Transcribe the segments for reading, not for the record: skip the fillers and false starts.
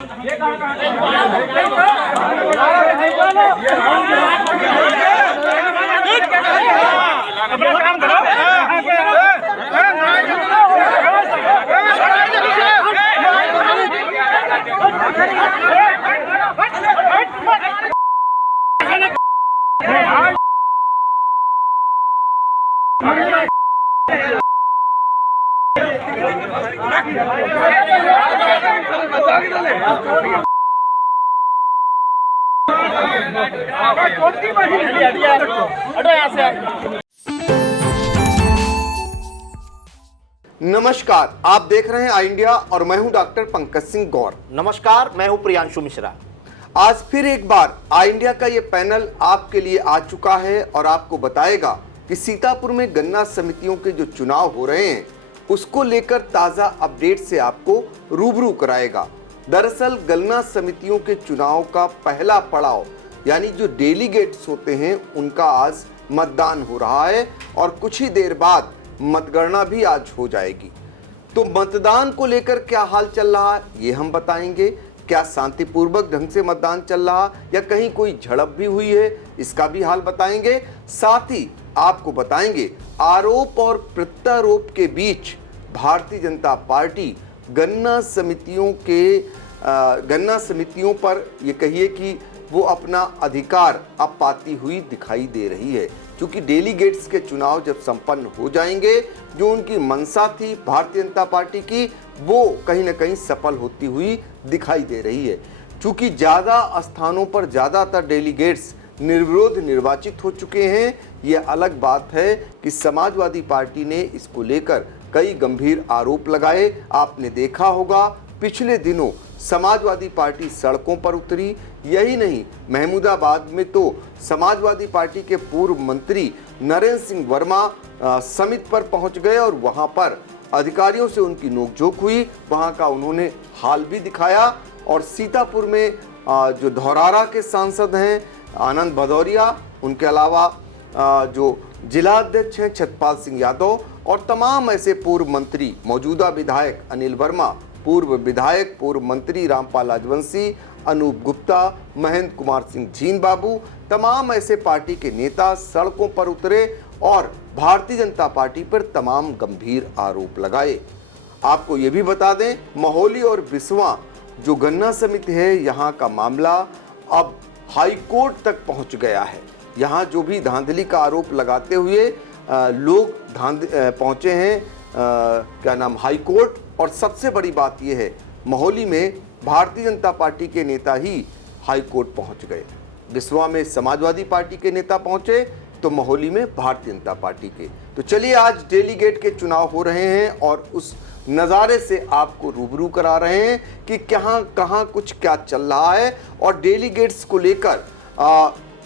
नमस्कार, आप देख रहे हैं आई इंडिया और मैं हूं डॉक्टर पंकज सिंह गौर। नमस्कार, मैं हूं प्रियांशु मिश्रा। आज फिर एक बार आई इंडिया का ये पैनल आपके लिए आ चुका है और आपको बताएगा कि सीतापुर में गन्ना समितियों के जो चुनाव हो रहे हैं उसको लेकर ताजा अपडेट से आपको रूबरू कराएगा। दरअसल गन्ना समितियों के चुनाव का पहला पड़ाव यानी जो डेलीगेट्स होते हैं उनका आज मतदान हो रहा है और कुछ ही देर बाद मतगणना भी आज हो जाएगी। तो मतदान को लेकर क्या हाल चल रहा है ये हम बताएंगे। क्या शांतिपूर्वक ढंग से मतदान चल रहा या कहीं कोई झड़प भी हुई है इसका भी हाल बताएंगे। साथ ही आपको बताएंगे आरोप और प्रत्यारोप के बीच भारतीय जनता पार्टी गन्ना समितियों पर ये कहिए कि वो अपना अधिकार अब पाती हुई दिखाई दे रही है, क्योंकि डेलीगेट्स के चुनाव जब संपन्न हो जाएंगे जो उनकी मंशा थी भारतीय जनता पार्टी की वो कहीं ना कहीं सफल होती हुई दिखाई दे रही है। क्योंकि ज़्यादा स्थानों पर ज़्यादातर डेलीगेट्स निर्विरोध निर्वाचित हो चुके हैं। ये अलग बात है कि समाजवादी पार्टी ने इसको लेकर कई गंभीर आरोप लगाए। आपने देखा होगा पिछले दिनों समाजवादी पार्टी सड़कों पर उतरी। यही नहीं, महमूदाबाद में तो समाजवादी पार्टी के पूर्व मंत्री नरेंद्र सिंह वर्मा समिति पर पहुंच गए और वहां पर अधिकारियों से उनकी नोकझोंक हुई। वहां का उन्होंने हाल भी दिखाया। और सीतापुर में जो धौरारा के सांसद हैं आनंद भदौरिया, उनके अलावा जो जिला अध्यक्ष हैं छतपाल सिंह यादव और तमाम ऐसे पूर्व मंत्री, मौजूदा विधायक अनिल वर्मा, पूर्व विधायक पूर्व मंत्री रामपाल राजवंशी, अनूप गुप्ता, महेंद्र कुमार सिंह जीन बाबू, तमाम ऐसे पार्टी के नेता सड़कों पर उतरे और भारतीय जनता पार्टी पर तमाम गंभीर आरोप लगाए। आपको ये भी बता दें महोली और बिस्वा जो गन्ना समिति है यहाँ का मामला अब हाई कोर्ट तक पहुँच गया है। यहाँ जो भी धांधली का आरोप लगाते हुए लोग पहुँचे हैं क्या नाम हाई कोर्ट। और सबसे बड़ी बात यह है महोली में भारतीय जनता पार्टी के नेता ही हाई कोर्ट पहुंच गए। बिस्वा में समाजवादी पार्टी के नेता पहुंचे तो महोली में भारतीय जनता पार्टी के। तो चलिए आज डेलीगेट के चुनाव हो रहे हैं और उस नज़ारे से आपको रूबरू करा रहे हैं कि कहाँ कुछ क्या चल रहा है और डेलीगेट्स को लेकर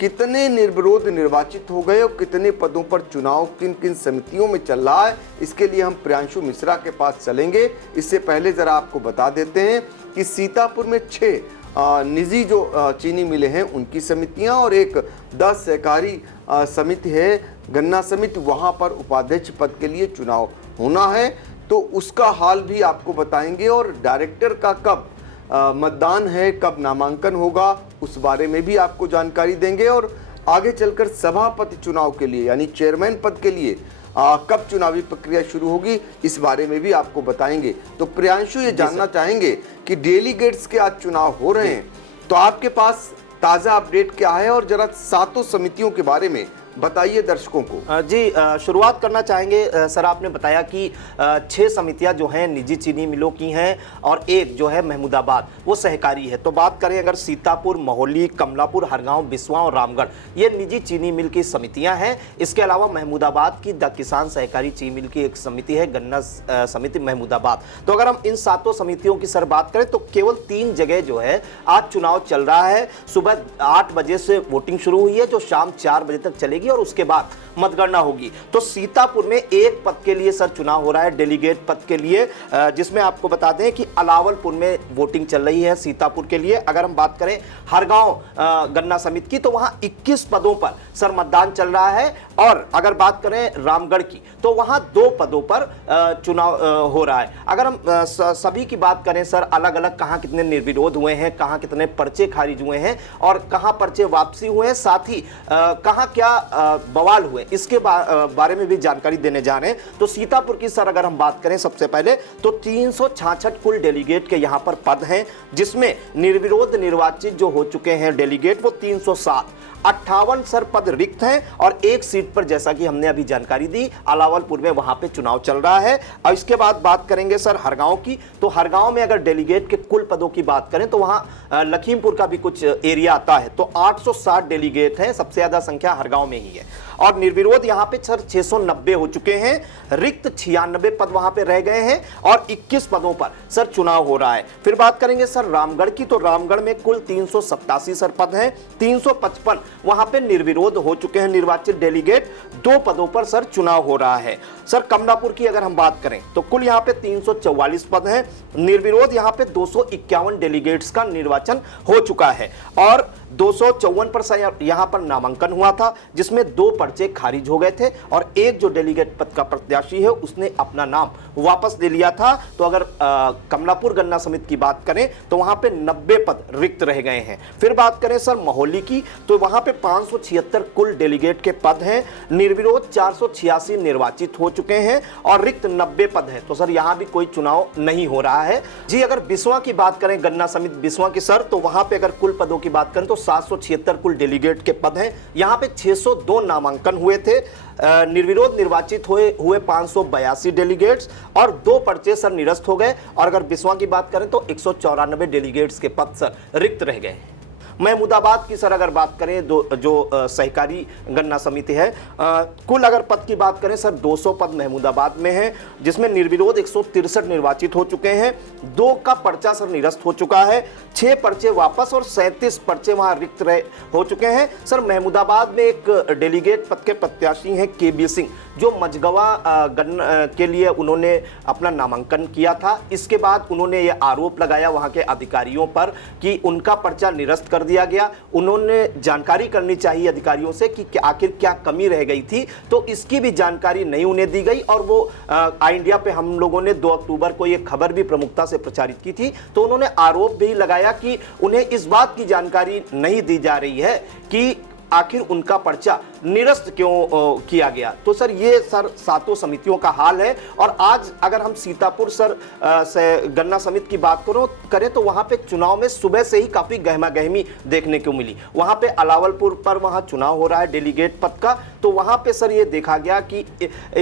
कितने निर्विरोध निर्वाचित हो गए और कितने पदों पर चुनाव किन किन समितियों में चल रहा है। इसके लिए हम प्रियांशु मिश्रा के पास चलेंगे। इससे पहले ज़रा आपको बता देते हैं कि सीतापुर में 6 निजी जो चीनी मिलें हैं उनकी समितियां और एक 10 सहकारी समिति है गन्ना समिति, वहां पर उपाध्यक्ष पद के लिए चुनाव होना है। तो उसका हाल भी आपको बताएंगे और डायरेक्टर का कब मतदान है, कब नामांकन होगा उस बारे में भी आपको जानकारी देंगे। और आगे चलकर सभापति चुनाव के लिए यानी चेयरमैन पद के लिए कब चुनावी प्रक्रिया शुरू होगी इस बारे में भी आपको बताएंगे। तो प्रियांशु ये जानना चाहेंगे कि डेलीगेट्स के आज चुनाव हो रहे हैं तो आपके पास ताज़ा अपडेट क्या है और जरा 7 समितियों के बारे में बताइए दर्शकों को। जी, शुरुआत करना चाहेंगे। सर आपने बताया कि 6 समितियां जो हैं निजी चीनी मिलों की हैं और एक जो है महमूदाबाद वो सहकारी है। तो बात करें अगर सीतापुर, महोली, कमलापुर, हरगांव, बिस्वा और रामगढ़ ये निजी चीनी मिल की समितियां हैं। इसके अलावा महमूदाबाद की द किसान सहकारी चीनी मिल की एक समिति है गन्ना समिति महमूदाबाद। तो अगर हम इन 7 समितियों की सर बात करें तो केवल 3 जगह जो है आज चुनाव चल रहा है। सुबह 8 बजे से वोटिंग शुरू हुई है जो शाम 4 बजे तक चलेगी। जाएगी और उसके बाद मतगणना होगी। तो सीतापुर में एक पद के लिए सर चुनाव हो रहा है, डेलीगेट पद के लिए, जिसमें आपको बता दें कि अलावलपुर में वोटिंग चल रही है सीतापुर के लिए। अगर हम बात करें हरगांव गन्ना समिति की तो वहां 21 पदों पर सर मतदान चल रहा है। और अगर बात करें रामगढ़ की तो वहां 2 पदों पर चुनाव हो रहा है। अगर हम सभी की बात करें सर, अलग अलग कहां कितने निर्विरोध हुए हैं, कहां कितने पर्चे खारिज हुए हैं और कहां पर्चे वापसी हुए हैं, साथ ही कहां क्या बवाल हुए, इसके बारे में भी जानकारी देने जा रहे हैं। तो सीतापुर की सर अगर हम बात करें सबसे पहले तो 366 कुल डेलीगेट के यहां पर पद हैं, जिसमें निर्विरोध निर्वाचित जो हो चुके हैं डेलीगेट वो 307, 58 सर पद रिक्त हैं और एक सीट पर जैसा कि हमने अभी जानकारी दी अलावलपुर में वहां पे चुनाव चल रहा है। और इसके बाद बात करेंगे सर हरगांव की, तो हरगांव में अगर डेलीगेट के कुल पदों की बात करें तो वहां लखीमपुर का भी कुछ एरिया आता है, तो 860 डेलीगेट हैं, सबसे ज्यादा संख्या हरगांव में ही है। और निर्विरोध यहां पे सर 690 हो चुके हैं, रिक्त 96 पद वहां पे रह गए हैं और 21 पदों पर सर चुनाव हो रहा है। फिर बात करेंगे सर रामगढ़ की, तो रामगढ़ में कुल 387 सर पद हैं, 355 वहां पे निर्विरोध हो चुके हैं निर्वाचित डेलीगेट, 2 पदों पर सर चुनाव हो रहा है। सर कमलापुर की अगर हम बात करें तो कुल यहां पे 344 पद हैं, निर्विरोध यहां पे 251 डेलीगेट्स का निर्वाचन हो चुका है और 254 पर यहां पर नामांकन हुआ था, जिसमें 2 पर्चे खारिज हो गए थे और एक जो डेलीगेट पद का प्रत्याशी है उसने अपना नाम वापस ले लिया था। तो अगर कमलापुर गन्ना समिति की बात करें तो वहां पे 90 पद रिक्त रह गए हैं। फिर बात करें सर महोली की, तो वहां पे 576 कुल डेलीगेट के पद हैं, निर्विरोध 486 निर्वाचित हो चुके हैं और रिक्त 90 पद हैं। तो सर यहां भी कोई चुनाव नहीं हो रहा है जी। अगर बिस्वा की बात करें, गन्ना समिति बिस्वा की सर, तो वहां पे अगर कुल पदों की बात करें तो 776 कुल डेलीगेट के पद हैं, यहां पे 602 नामांकन हुए थे, निर्विरोध निर्वाचित हुए 582 डेलीगेट्स और 2 पर्चे सर निरस्त हो गए। और अगर बिस्वा की बात करें तो 194 डेलीगेट्स के पद सर रिक्त रह गए। महमूदाबाद की सर अगर बात करें जो सहकारी गन्ना समिति है, कुल अगर पद की बात करें सर 200 पद महमूदाबाद में है, जिसमें निर्विरोध 163 निर्वाचित हो चुके हैं, 2 का पर्चा सर निरस्त हो चुका है, 6 पर्चे वापस और 37 पर्चे वहां रिक्त हो चुके हैं। सर महमूदाबाद में एक डेलीगेट पद के प्रत्याशी हैं KB सिंह, जो मझगवा गन्ना के लिए उन्होंने अपना नामांकन किया था। इसके बाद उन्होंने ये आरोप लगाया वहां के अधिकारियों पर कि उनका पर्चा निरस्त कर दिया गया। उन्होंने जानकारी करनी चाहिए अधिकारियों से कि आखिर क्या कमी रह गई थी, तो इसकी भी जानकारी नहीं उन्हें दी गई। और वो इंडिया पे हम लोगों ने 2 अक्टूबर को ये खबर भी प्रमुखता से प्रचारित की थी, तो उन्होंने आरोप भी लगाया कि उन्हें इस बात की जानकारी नहीं दी जा रही है कि आखिर उनका पर्चा निरस्त क्यों किया गया। तो सर ये सर 7 समितियों का हाल है। और आज अगर हम सीतापुर सर गन्ना समिति की बात करें तो वहां पे चुनाव में सुबह से ही काफी गहमा गहमी देखने को मिली। वहां पे अलावलपुर पर वहां चुनाव हो रहा है डेलीगेट पद का, तो वहां पे सर ये देखा गया कि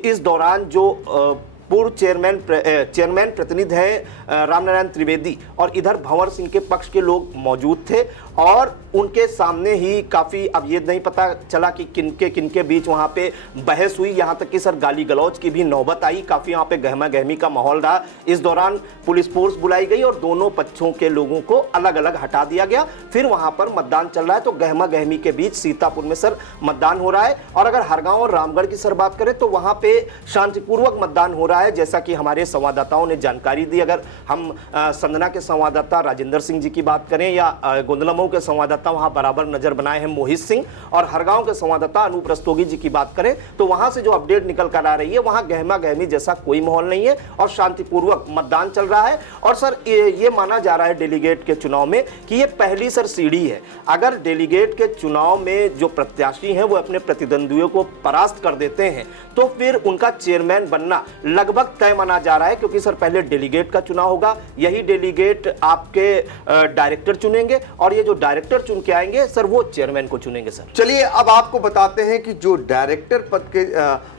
इस दौरान जो पूर्व चेयरमैन प्रतिनिधि हैं रामनारायण त्रिवेदी और इधर भंवर सिंह के पक्ष के लोग मौजूद थे और उनके सामने ही काफ़ी, अब ये नहीं पता चला कि किनके बीच वहाँ पे बहस हुई, यहाँ तक कि सर गाली गलौज की भी नौबत आई, काफ़ी यहाँ पे गहमा गहमी का माहौल रहा। इस दौरान पुलिस फोर्स बुलाई गई और दोनों पक्षों के लोगों को अलग अलग हटा दिया गया। फिर वहाँ पर मतदान चल रहा है, तो गहमा गहमी के बीच सीतापुर में सर मतदान हो रहा है। और अगर हरगांव और रामगढ़ की सर बात करें तो वहाँ पे शांतिपूर्वक मतदान हो रहा है, जैसा कि हमारे संवाददाताओं ने जानकारी दी। अगर हम संजना के संवाददाता राजेंद्र सिंह जी की बात करें या गोंदलामऊ के संवाददाता वहां बराबर नजर बनाए हैं मोहित सिंह, और हरगांव के संवाददाता अनूप रस्तोगी जी की बात करें तो वहां से जो अपडेट निकल कर आ रही है वहां गहमा गहमी जैसा कोई माहौल नहीं है और शांतिपूर्वक मतदान चल रहा है। और सर ये माना जा रहा है डेलीगेट के चुनाव में कि ये पहली सर सीढ़ी है। अगर डेलीगेट के चुनाव में जो प्रत्याशी हैं वो अपने प्रतिद्वंदियों को परास्त कर देते हैं तो फिर उनका चेयरमैन बनना लगभग तय माना जा रहा है, क्योंकि सर पहले डेलीगेट का चुनाव होगा, यही डेलीगेट आपके डायरेक्टर चुनेंगे और ये जो डायरेक्टर चुन के आएंगे सर वो चेयरमैन को चुनेंगे। सर चलिए अब आपको बताते हैं कि जो डायरेक्टर पद के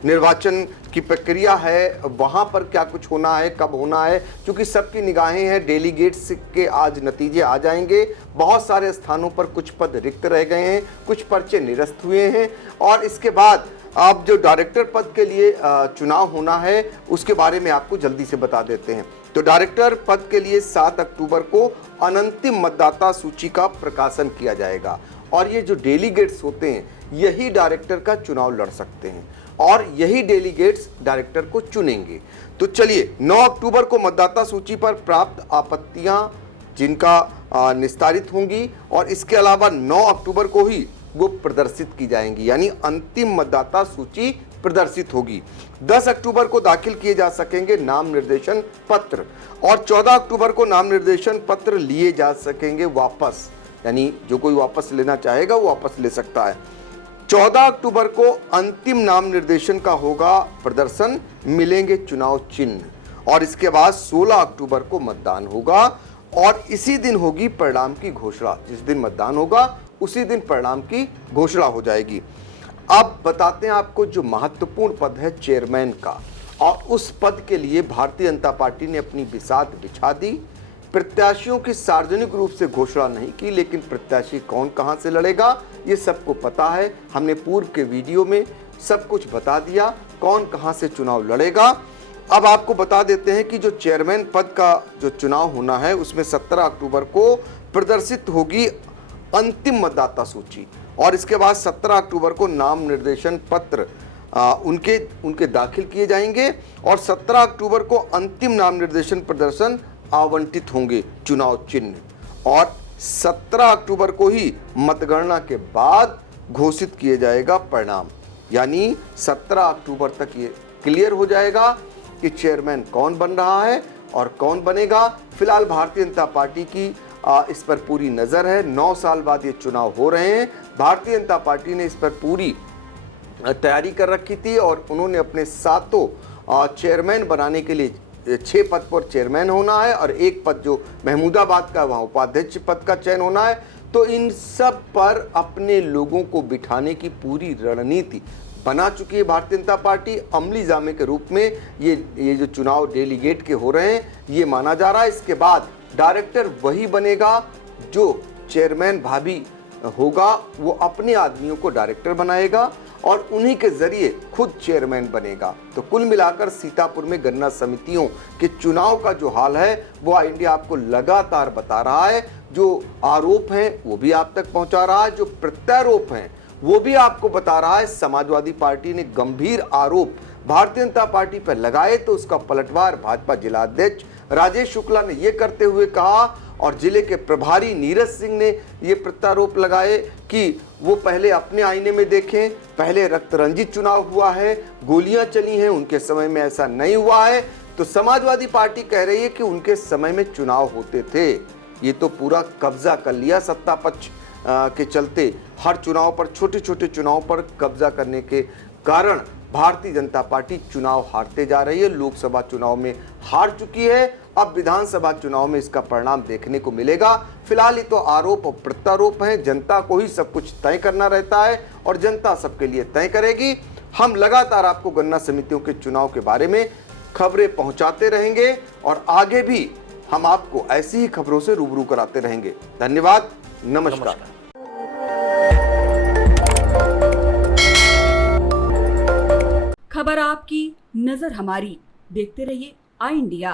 निर्वाचन की प्रक्रिया है वहां पर क्या कुछ होना है, कब होना है, क्योंकि सबकी निगाहें हैं डेलीगेट्स के आज नतीजे आ जाएंगे। बहुत सारे स्थानों पर कुछ पद रिक्त रह गए हैं, कुछ पर्चे निरस्त हुए हैं और इसके बाद अब जो डायरेक्टर पद के लिए चुनाव होना है उसके बारे में आपको जल्दी से बता देते हैं। तो डायरेक्टर पद के लिए 7 अक्टूबर को अनंतिम मतदाता सूची का प्रकाशन किया जाएगा और ये जो डेलीगेट्स होते हैं यही डायरेक्टर का चुनाव लड़ सकते हैं और यही डेलीगेट्स डायरेक्टर को चुनेंगे। तो चलिए 9 अक्टूबर को मतदाता सूची पर प्राप्त आपत्तियां जिनका निस्तारित होंगी और इसके अलावा 9 अक्टूबर को ही वो प्रदर्शित की जाएंगी, यानी अंतिम मतदाता सूची प्रदर्शित होगी। 10 अक्टूबर को दाखिल किए जा सकेंगे नाम निर्देशन पत्र और 14 अक्टूबर को नाम निर्देशन पत्र लिए जा सकेंगे वापस, यानी जो कोई वापस लेना चाहेगा वो वापस ले सकता है। 14 अक्टूबर को अंतिम नाम निर्देशन का होगा प्रदर्शन, मिलेंगे चुनाव चिन्ह और इसके बाद 16 अक्टूबर को मतदान होगा और इसी दिन होगी परिणाम की घोषणा। जिस दिन मतदान होगा उसी दिन परिणाम की घोषणा हो जाएगी। अब बताते हैं आपको जो महत्वपूर्ण पद है चेयरमैन का, और उस पद के लिए भारतीय जनता पार्टी ने अपनी बिसात बिछा दी। प्रत्याशियों की सार्वजनिक रूप से घोषणा नहीं की, लेकिन प्रत्याशी कौन कहां से लड़ेगा ये सबको पता है। हमने पूर्व के वीडियो में सब कुछ बता दिया कौन कहां से चुनाव लड़ेगा। अब आपको बता देते हैं कि जो चेयरमैन पद का जो चुनाव होना है उसमें 17 अक्टूबर को प्रदर्शित होगी अंतिम मतदाता सूची और इसके बाद 17 अक्टूबर को नाम निर्देशन पत्र उनके दाखिल किए जाएंगे और 17 अक्टूबर को अंतिम नाम निर्देशन प्रदर्शन आवंटित होंगे चुनाव चिन्ह और 17 अक्टूबर को ही मतगणना के बाद घोषित किए जाएगा परिणाम, यानी 17 अक्टूबर तक ये क्लियर हो जाएगा कि चेयरमैन कौन बन रहा है और कौन बनेगा। फिलहाल भारतीय जनता पार्टी की इस पर पूरी नज़र है। 9 साल बाद ये चुनाव हो रहे हैं। भारतीय जनता पार्टी ने इस पर पूरी तैयारी कर रखी थी और उन्होंने अपने 7 चेयरमैन बनाने के लिए 6 पद पर चेयरमैन होना है और 1 पद जो महमूदाबाद का वहाँ उपाध्यक्ष पद का चयन होना है। तो इन सब पर अपने लोगों को बिठाने की पूरी रणनीति बना चुकी है भारतीय जनता पार्टी। अमली जामे के रूप में ये जो चुनाव डेलीगेट के हो रहे हैं ये माना जा रहा है। इसके बाद डायरेक्टर वही बनेगा जो चेयरमैन भाभी होगा, वो अपने आदमियों को डायरेक्टर बनाएगा और उन्हीं के जरिए खुद चेयरमैन बनेगा। तो कुल मिलाकर सीतापुर में गन्ना समितियों के चुनाव का जो हाल है वो इंडिया आपको लगातार बता रहा है। जो आरोप हैं वो भी आप तक पहुंचा रहा है, जो प्रत्यारोप हैं वो भी आपको बता रहा है। समाजवादी पार्टी ने गंभीर आरोप भारतीय जनता पार्टी पर लगाए तो उसका पलटवार भाजपा जिला अध्यक्ष राजेश शुक्ला ने यह करते हुए कहा और जिले के प्रभारी नीरज सिंह ने ये प्रत्यारोप लगाए कि वो पहले अपने आईने में देखें, पहले रक्तरंजित चुनाव हुआ है, गोलियां चली हैं, उनके समय में ऐसा नहीं हुआ है। तो समाजवादी पार्टी कह रही है कि उनके समय में चुनाव होते थे। ये तो पूरा कब्जा कर लिया सत्ता पक्ष के चलते। हर चुनाव पर, छोटे छोटे चुनाव पर कब्जा करने के कारण भारतीय जनता पार्टी चुनाव हारते जा रही है। लोकसभा चुनाव में हार चुकी है, अब विधानसभा चुनाव में इसका परिणाम देखने को मिलेगा। फिलहाल ये तो आरोप और प्रत्यारोप हैं, जनता को ही सब कुछ तय करना रहता है और जनता सबके लिए तय करेगी। हम लगातार आपको गन्ना समितियों के चुनाव के बारे में खबरें पहुंचाते रहेंगे और आगे भी हम आपको ऐसी ही खबरों से रूबरू कराते रहेंगे। धन्यवाद, नमस्कार। खबर आपकी, नजर हमारी। देखते रहिए आई इंडिया।